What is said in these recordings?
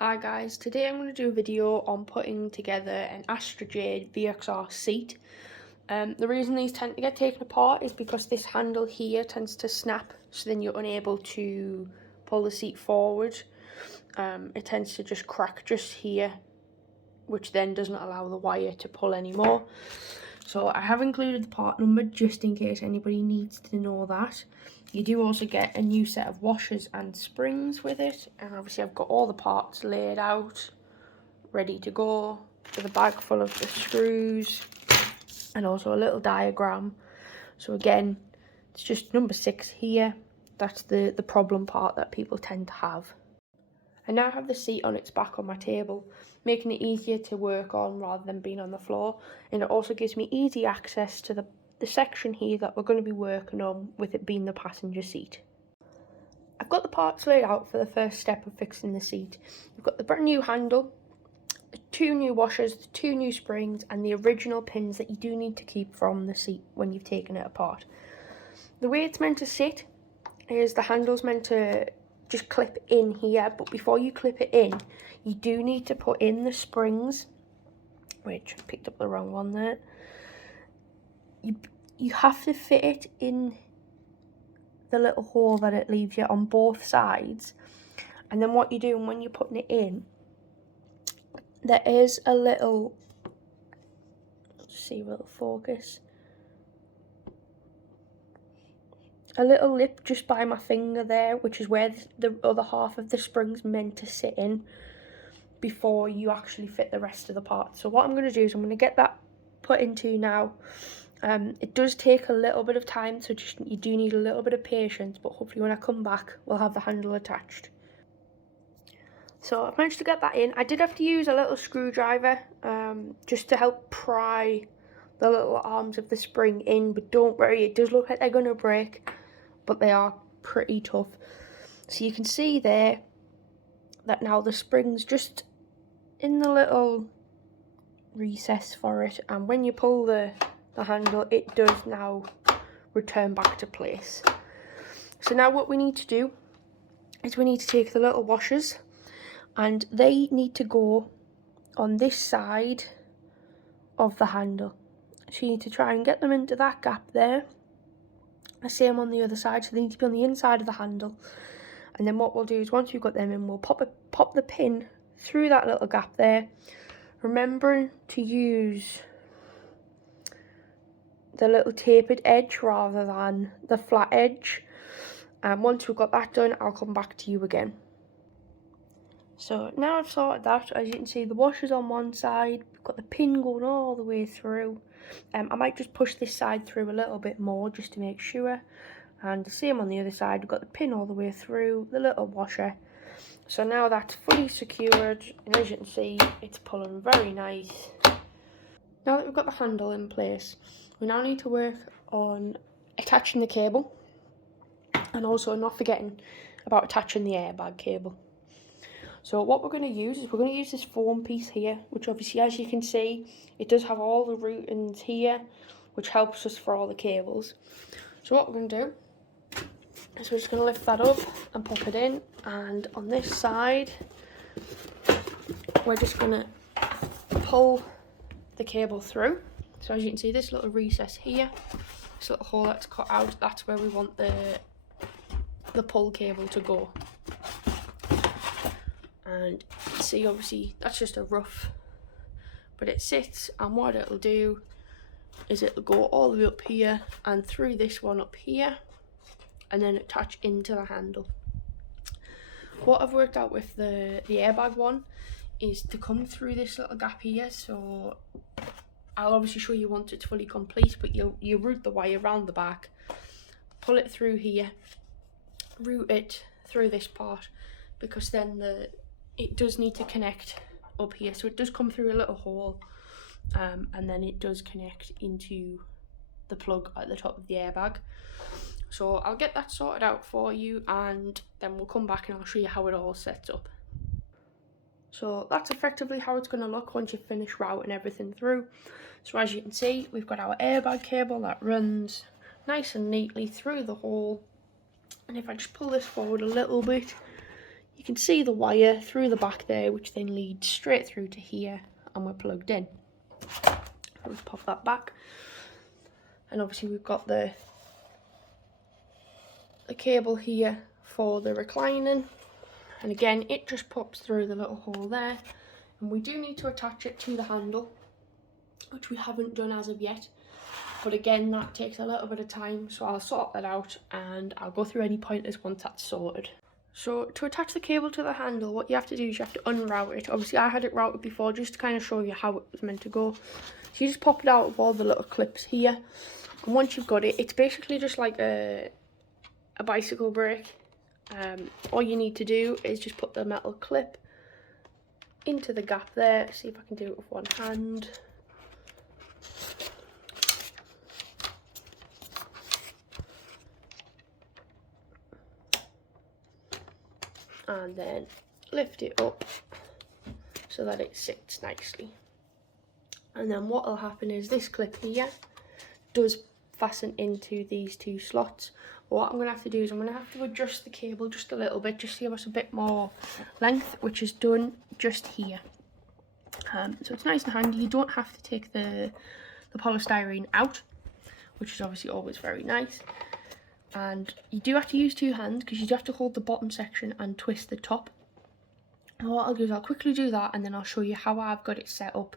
Hi guys, today I'm going to do a video on putting together an Astra VXR seat. The reason these tend to get taken apart is because this handle here tends to snap, so then you're unable to pull the seat forward. It tends to just crack just here, which then doesn't allow the wire to pull anymore. So I have included the part number just in case anybody needs to know that. You do also get a new set of washers and springs with it, and obviously I've got all the parts laid out, ready to go, with a bag full of the screws, and also a little diagram. So again, it's just number 6 here. That's the problem part that people tend to have. I now have the seat on its back on my table, making it easier to work on rather than being on the floor, and it also gives me easy access to the section here that we're going to be working on, with it being the passenger seat. I've got the parts laid out for the first step of fixing the seat. We've got the brand new handle, the 2 new washers, the 2 new springs, and the original pins that you do need to keep from the seat when you've taken it apart. The way it's meant to sit is the handle's meant to just clip in here, but before you clip it in, you do need to put in the springs, which I picked up the wrong one there. You have to fit it in the little hole that it leaves you on both sides, and then what you're doing when you're putting it in, there is a little, let's see if it'll focus, a little lip just by my finger there, which is where the other half of the spring's meant to sit in before you actually fit the rest of the part. So what I'm going to do is I'm going to get that put into now. It does take a little bit of time, so you do need a little bit of patience, but hopefully when I come back we'll have the handle attached. So I've managed to get that in. I did have to use a little screwdriver just to help pry the little arms of the spring in, but don't worry, it does look like they're going to break, but they are pretty tough. So you can see there that now the spring's just in the little recess for it, and when you pull the handle, it does now return back to place. So now what we need to do is we need to take the little washers, and they need to go on this side of the handle. So you need to try and get them into that gap there. The same on the other side, so they need to be on the inside of the handle. And then what we'll do is once we've got them in, we'll pop the pin through that little gap there, remembering to use the little tapered edge rather than the flat edge. And once we've got that done, I'll come back to you again. So now I've sorted that, as you can see, the washer's on one side, we've got the pin going all the way through. I might just push this side through a little bit more just to make sure. And the same on the other side, we've got the pin all the way through, the little washer. So now that's fully secured, and as you can see, it's pulling very nice. Now that we've got the handle in place, we now need to work on attaching the cable, and also not forgetting about attaching the airbag cable. So what we're going to use is we're going to use this foam piece here, which obviously, as you can see, it does have all the routings here, which helps us for all the cables. So what we're going to do is we're just going to lift that up and pop it in, and on this side we're just going to pull the cable through. So as you can see, this little recess here, this little hole that's cut out, that's where we want the pull cable to go. And see, obviously that's just a rough, but it sits, and what it'll do is it'll go all the way up here and through this one up here, and then attach into the handle. What I've worked out with the airbag one is to come through this little gap here. So I'll obviously show you once it's fully complete, but you route the wire around the back, pull it through here, route it through this part, because then it does need to connect up here. So it does come through a little hole, and then it does connect into the plug at the top of the airbag. So I'll get that sorted out for you, and then we'll come back and I'll show you how it all sets up. So that's effectively how it's going to look once you finish routing everything through. So as you can see, we've got our airbag cable that runs nice and neatly through the hole, and if I just pull this forward a little bit, you you can see the wire through the back there, which then leads straight through to here, and we're plugged in. Let's pop that back. And obviously we've got the cable here for the reclining, and again it just pops through the little hole there, and we do need to attach it to the handle, which we haven't done as of yet, but again that takes a little bit of time, so I'll sort that out and I'll go through any pointers once that's sorted. So to attach the cable to the handle, what you have to do is you have to unroute it. Obviously I had it routed before just to kind of show you how it was meant to go. So you just pop it out of all the little clips here, and once you've got it, it's basically just like a bicycle brake. All you need to do is just put the metal clip into the gap there. See if I can do it with one hand. And then lift it up so that it sits nicely. And then what will happen is this clip here does fasten into these two slots. But what I'm going to have to do is I'm going to have to adjust the cable just a little bit, just to give us a bit more length, which is done just here. So it's nice and handy. You don't have to take the polystyrene out, which is obviously always very nice. And you do have to use two hands because you do have to hold the bottom section and twist the top. And what I'll do is I'll quickly do that, and then I'll show you how I've got it set up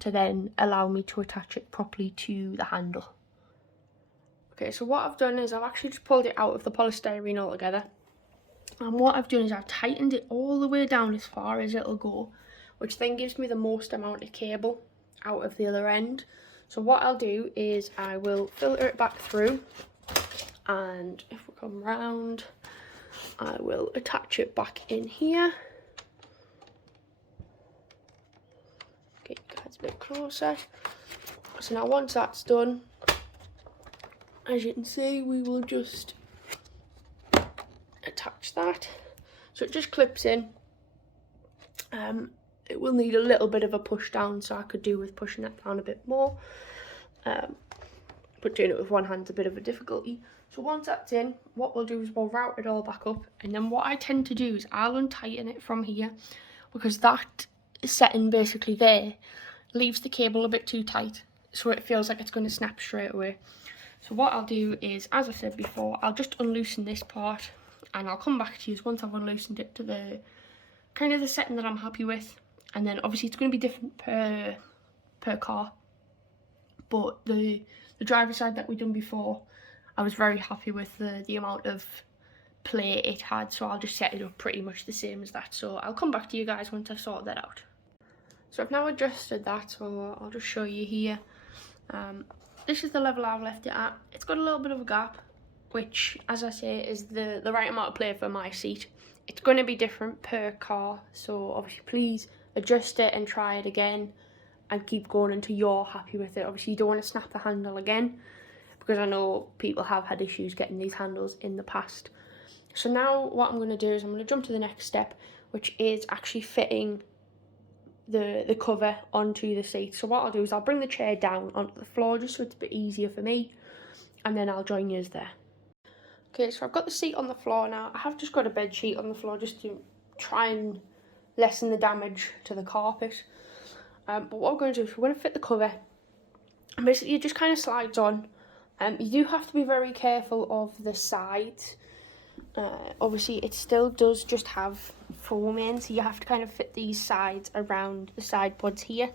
to then allow me to attach it properly to the handle. Okay, so what I've done is I've actually just pulled it out of the polystyrene altogether. And what I've done is I've tightened it all the way down as far as it'll go, which then gives me the most amount of cable out of the other end. So what I'll do is I will filter it back through, and if we come round, I will attach it back in here. Get you guys a bit closer. So now once that's done, as you can see, we will just attach that. So it just clips in. It will need a little bit of a push down, so I could do with pushing that down a bit more. But doing it with one hand's a bit of a difficulty. So once that's in, what we'll do is we'll route it all back up, and then what I tend to do is I'll untighten it from here, because that setting basically there leaves the cable a bit too tight, so it feels like it's going to snap straight away. So what I'll do is, as I said before, I'll just unloosen this part, and I'll come back to you once I've unloosened it to the kind of the setting that I'm happy with. And then obviously it's going to be different per car, but the driver side that we done before, I was very happy with the amount of play it had, so I'll just set it up pretty much the same as that. So I'll come back to you guys once I've sorted that out. So I've now adjusted that, so I'll just show you here. This is the level I've left it at. It's got a little bit of a gap, which, as I say, is the right amount of play for my seat. It's going to be different per car, so obviously please adjust it and try it again and keep going until you're happy with it. Obviously you don't want to snap the handle again, because I know people have had issues getting these handles in the past. So now what I'm going to do is I'm going to jump to the next step, which is actually fitting the cover onto the seat. So what I'll do is I'll bring the chair down onto the floor just so it's a bit easier for me, and then I'll join you there. Okay, so I've got the seat on the floor now. I have just got a bed sheet on the floor just to try and lessen the damage to the carpet. But what we're going to do is we're going to fit the cover, and basically it just kind of slides on. You do have to be very careful of the sides. Obviously it still does just have foam in, so you have to kind of fit these sides around the side pods here.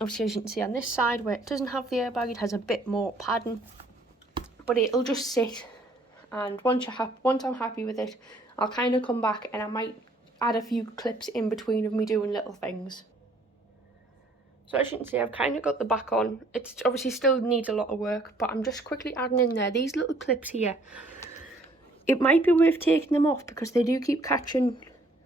Obviously, as you can see on this side where it doesn't have the airbag, it has a bit more padding, but it'll just sit. And once I'm happy with it, I'll kind of come back and I might add a few clips in between of me doing little things. So as you can see, I've kind of got the back on. It's obviously still needs a lot of work, but I'm just quickly adding in there these little clips here. It might be worth taking them off because they do keep catching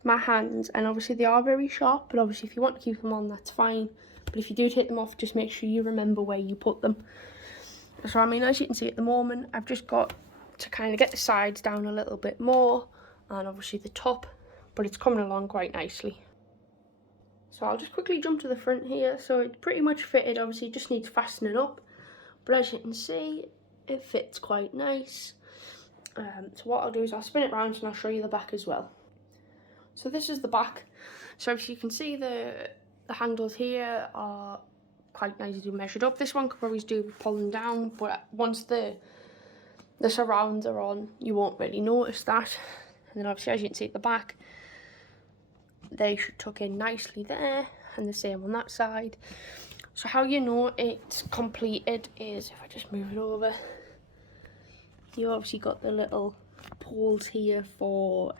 my hands, and obviously they are very sharp, but obviously if you want to keep them on, that's fine. But if you do take them off, just make sure you remember where you put them. So I mean, as you can see at the moment, I've just got to kind of get the sides down a little bit more, and obviously the top, but it's coming along quite nicely. So I'll just quickly jump to the front here. So it's pretty much fitted. Obviously it just needs fastening up, but as you can see, it fits quite nice. So what I'll do is I'll spin it round and I'll show you the back as well. So this is the back. So as you can see, the handles here are quite nicely measured up. This one could always do with pulling down, but once the surrounds are on, you won't really notice that. And then obviously, as you can see at the back, they should tuck in nicely there, and the same on that side. So how you know it's completed is, if I just move it over, you obviously got the little poles here for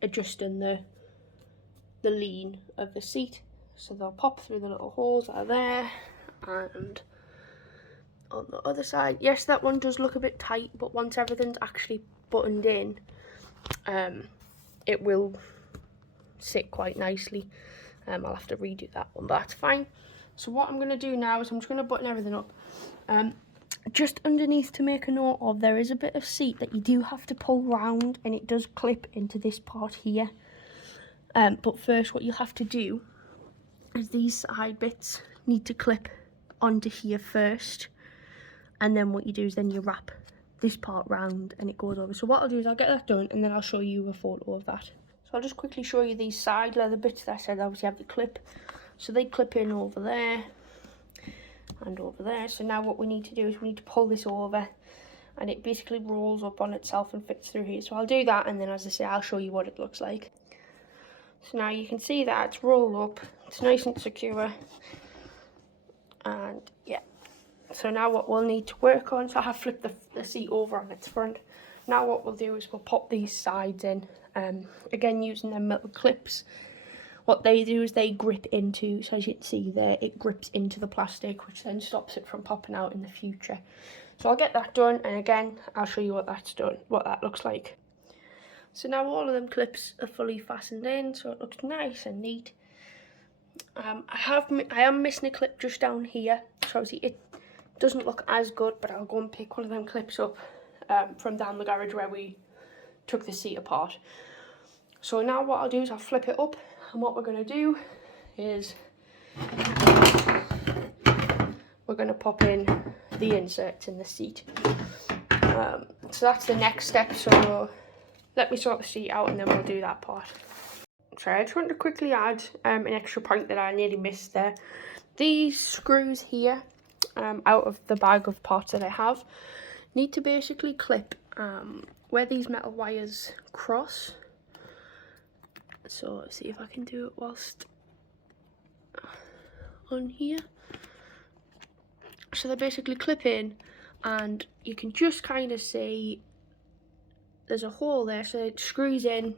adjusting the lean of the seat. So they'll pop through the little holes that are there. And on the other side, yes, that one does look a bit tight, but once everything's actually buttoned in, it will sit quite nicely. I'll have to redo that one, but that's fine. So what I'm going to do now is I'm just going to button everything up. Just underneath, to make a note of, there is a bit of seat that you do have to pull round, and it does clip into this part here. But first, what you'll have to do is these side bits need to clip onto here first, and then what you do is then you wrap this part round and it goes over. So what I'll do is I'll get that done, and then I'll show you a photo of that. So I'll just quickly show you these side leather bits that I said obviously have the clip. So they clip in over there and over there. So now what we need to do is we need to pull this over, and it basically rolls up on itself and fits through here. So I'll do that, and then as I say, I'll show you what it looks like. So now you can see that it's rolled up, it's nice and secure, and yeah. So now what we'll need to work on, so I have flipped the seat over on its front. Now what we'll do is we'll pop these sides in, again using them metal clips. What they do is they grip into, so as you can see there, it grips into the plastic, which then stops it from popping out in the future. So I'll get that done, and again, I'll show you what that's done, what that looks like. So now all of them clips are fully fastened in, so it looks nice and neat. I am missing a clip just down here, so obviously it doesn't look as good, but I'll go and pick one of them clips up from down the garage where we took the seat apart. So now what I'll do is I'll flip it up, and what we're going to do is we're going to pop in the inserts in the seat. So that's the next step, so let me sort the seat out and then we'll do that part. So I just want to quickly add an extra point that I nearly missed there. These screws here, out of the bag of parts that I have, need to basically clip where these metal wires cross. So let's see if I can do it whilst on here. So they basically clip in, and you can just kind of see there's a hole there, so it screws in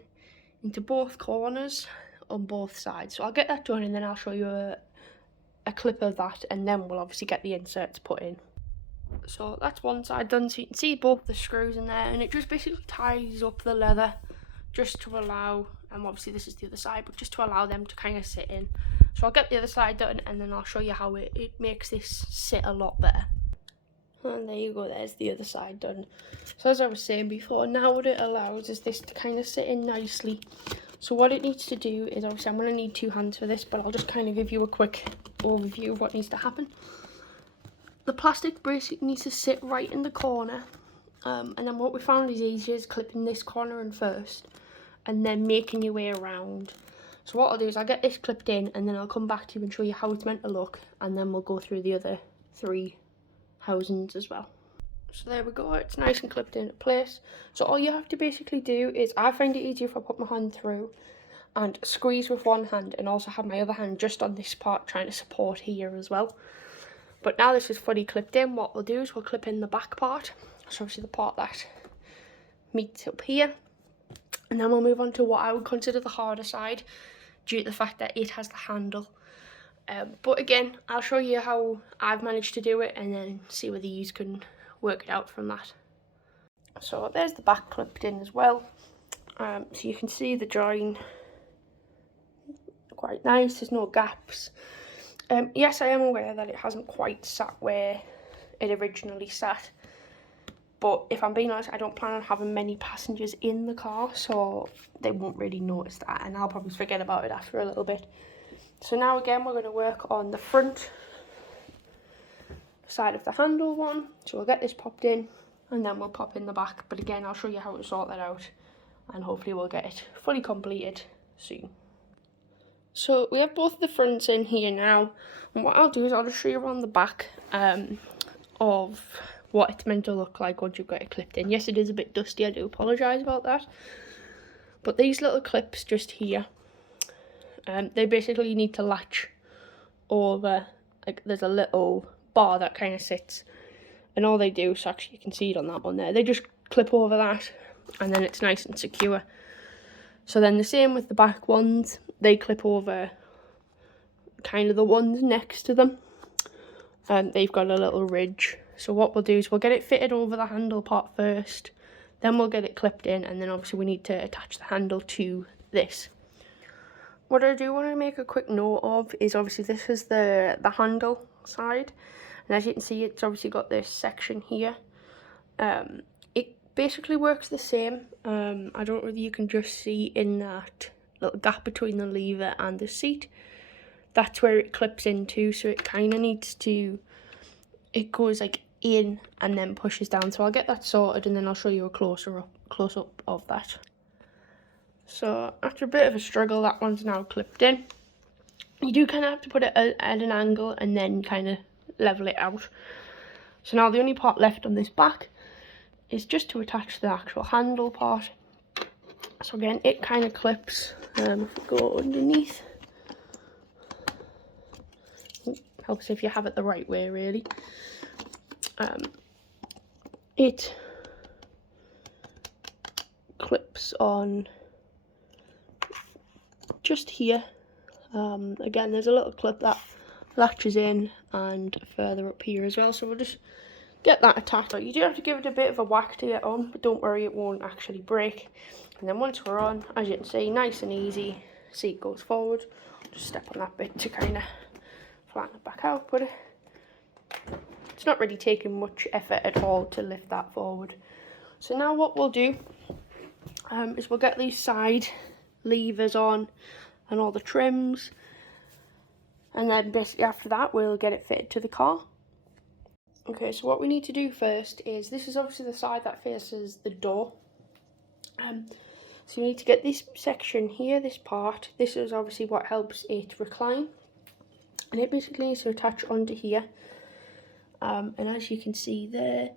into both corners on both sides. So I'll get that done, and then I'll show you a clip of that, and then we'll obviously get the inserts put in. So that's one side done, so you can see both the screws in there, and it just basically ties up the leather just to allow, and obviously this is the other side, but just to allow them to kind of sit in. So I'll get the other side done, and then I'll show you how it makes this sit a lot better. And there you go, there's the other side done. So as I was saying before, now what it allows is this to kind of sit in nicely. So what it needs to do is, obviously I'm going to need 2 hands for this, but I'll just kind of give you a quick overview of what needs to happen. The plastic basically needs to sit right in the corner, and then what we found is easier is clipping this corner in first, and then making your way around. So what I'll do is I'll get this clipped in, and then I'll come back to you and show you how it's meant to look, and then we'll go through the other 3 housings as well. So there we go, it's nice and clipped into place. So all you have to basically do is, I find it easier if I put my hand through and squeeze with one hand, and also have my other hand just on this part trying to support here as well. But now this is fully clipped in, what we'll do is we'll clip in the back part, so obviously the part that meets up here, and then we'll move on to what I would consider the harder side, due to the fact that it has the handle. But again, I'll show you how I've managed to do it, and then see whether you can work it out from that. So there's the back clipped in as well. So you can see the join, quite nice, there's no gaps. Yes, I am aware that it hasn't quite sat where it originally sat, but if I'm being honest, I don't plan on having many passengers in the car, so they won't really notice that, and I'll probably forget about it after a little bit. So now again, we're going to work on the front side of the handle one. So we'll get this popped in, and then we'll pop in the back, but again I'll show you how to sort that out, and hopefully we'll get it fully completed soon. So we have both the fronts in here now, and what I'll do is I'll just show you around the back of what it's meant to look like once you've got it clipped in. Yes, it is a bit dusty, I do apologise about that. But these little clips just here, they basically need to latch over, like there's a little bar that kind of sits, and all they do, so actually you can see it on that one there, they just clip over that, and then it's nice and secure. So then the same with the back ones, they clip over kind of the ones next to them, and they've got a little ridge. So what we'll do is we'll get it fitted over the handle part first, then we'll get it clipped in, and then obviously we need to attach the handle to this. What I do want to make a quick note of is obviously this is the handle side, and as you can see it's obviously got this section here. It basically works the same. I don't know if you can just see in that little gap between the lever and the seat, that's where it clips into, so it kind of needs to, it goes like in and then pushes down. So I'll get that sorted and then I'll show you a close up of that. So after a bit of a struggle, that one's now clipped in. You do kind of have to put it at an angle and then kind of level it out. So now the only part left on this back is just to attach the actual handle part. So again, it kind of clips, if we go underneath, helps if you have it the right way really. It clips on just here. Again, there's a little clip that latches in and further up here as well, so we'll just get that attached. You do have to give it a bit of a whack to get on, but don't worry, it won't actually break. And then once we're on, as you can see, nice and easy, seat goes forward. Just step on that bit to kind of flatten it back out, but it's not really taking much effort at all to lift that forward. So now what we'll do is we'll get these side levers on and all the trims, and then basically after that we'll get it fitted to the car. Okay, so what we need to do first is, this is obviously the side that faces the door. So you need to get this section here, this part. This is obviously what helps it recline, and it basically needs to attach onto here. And as you can see there,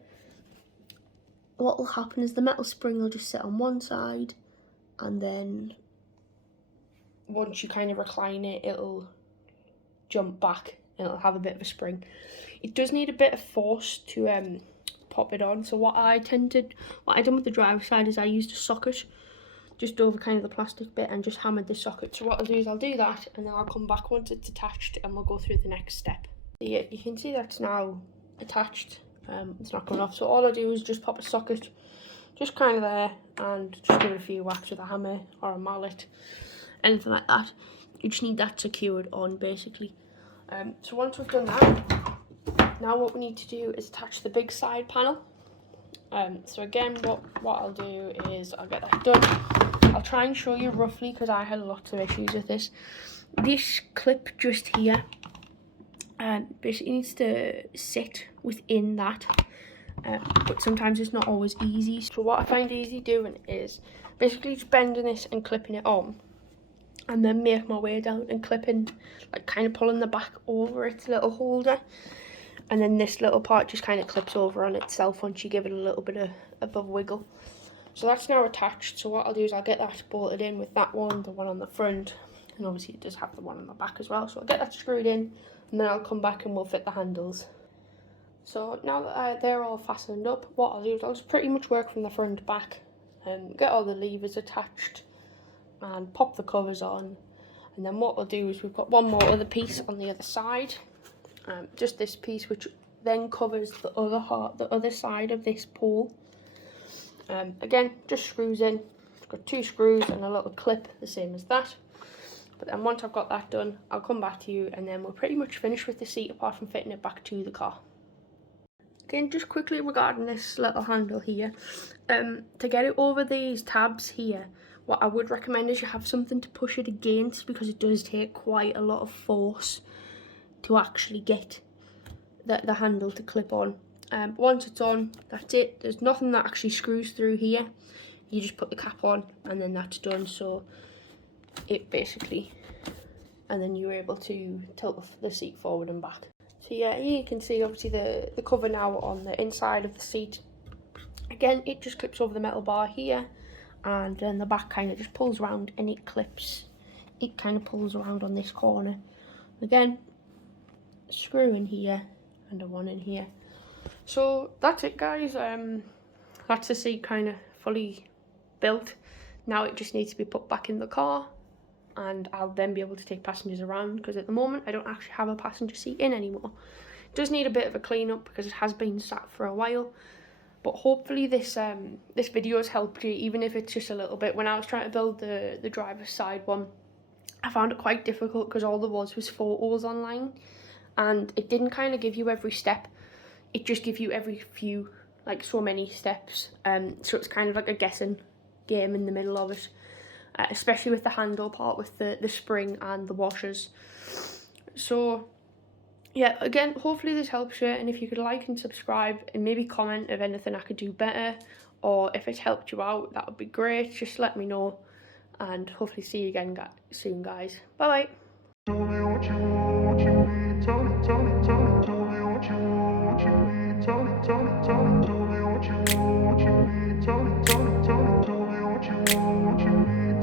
what will happen is the metal spring will just sit on one side, and then once you kind of recline it, it'll jump back and it'll have a bit of a spring. It does need a bit of force to pop it on. So what I done with the driver's side is I used a socket just over kind of the plastic bit and just hammered the socket. So what I'll do is I'll do that, and then I'll come back once it's attached and we'll go through the next step. Yeah, you can see that's now attached. It's not going off. So all I do is just pop a socket just kind of there and just give it a few whacks with a hammer or a mallet, anything like that. You just need that secured on basically. So once we've done that, now what we need to do is attach the big side panel. So again, what I'll do is I'll get that done. I'll try and show you roughly because I had lots of issues with this. This clip just here basically needs to sit within that, but sometimes it's not always easy. So what I find easy doing is basically just bending this and clipping it on, and then make my way down and clipping, like kind of pulling the back over its little holder, and then this little part just kind of clips over on itself once you give it a little bit of a wiggle. So that's now attached. So what I'll do is I'll get that bolted in with that one, the one on the front, and obviously it does have the one on the back as well. So I'll get that screwed in, and then I'll come back and we'll fit the handles. So now that they're all fastened up, what I'll do is I'll just pretty much work from the front back and get all the levers attached and pop the covers on. And then what we'll do is we've got one more other piece on the other side, just this piece, which then covers the other side of this pole. Again, just screws in. I've got 2 screws and a little clip, the same as that. But then once I've got that done, I'll come back to you, and then we're pretty much finished with the seat apart from fitting it back to the car. Again, just quickly regarding this little handle here, to get it over these tabs here, what I would recommend is you have something to push it against, because it does take quite a lot of force to actually get the handle to clip on. Once it's on, that's it. There's nothing that actually screws through here. You just put the cap on and then that's done. So it basically, and then you're able to tilt the seat forward and back. So yeah, here you can see obviously the cover now on the inside of the seat. Again, it just clips over the metal bar here, and then the back kind of just pulls around and it clips. It kind of pulls around on this corner. Again, screw in here and a one in here. So that's it, guys. That's the seat kind of fully built. Now it just needs to be put back in the car, and I'll then be able to take passengers around, because at the moment I don't actually have a passenger seat in anymore. It does need a bit of a clean up because it has been sat for a while, but hopefully this this video has helped you, even if it's just a little bit. When I was trying to build the driver's side one, I found it quite difficult because all there was photos online, and it didn't kind of give you every step. It just gives you every few, like so many steps, so it's kind of like a guessing game in the middle of it, especially with the handle part, with the spring and the washers. So yeah, again, hopefully this helps you, and if you could like and subscribe and maybe comment if anything I could do better, or if it's helped you out, that would be great. Just let me know, and hopefully see you again soon, guys. Bye bye.